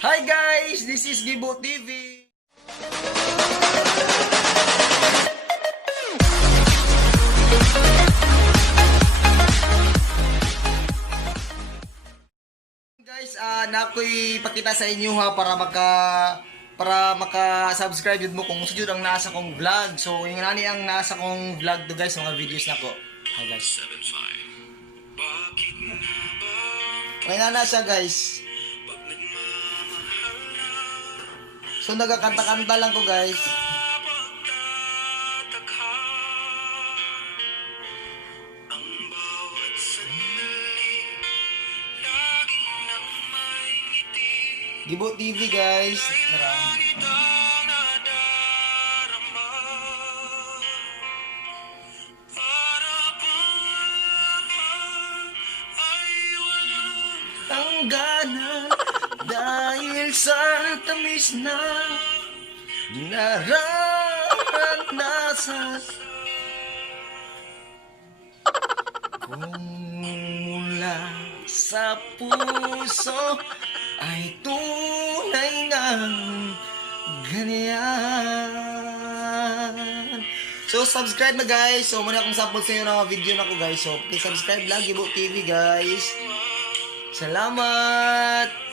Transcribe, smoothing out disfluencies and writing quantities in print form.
Hi guys, this is Gibo TV. Guys, nakoy pakita sa inyo ha para maka-subscribe yun mo kung gusto ang nasa kong vlog. So, yung nani ang nasa kong vlog to guys, mga videos na ko. Hi guys. May nana siya guys. So, nagkakanta-kanta lang ko guys. Gibo TV guys. Tangganan dahil sa tamis na naranasan kung mula sa puso ay tunay ngang ganyan. So, subscribe na guys. So, muna akong sample sa inyo ng mga video na ko guys. So, please subscribe lang, Gibo TV guys. Salamat!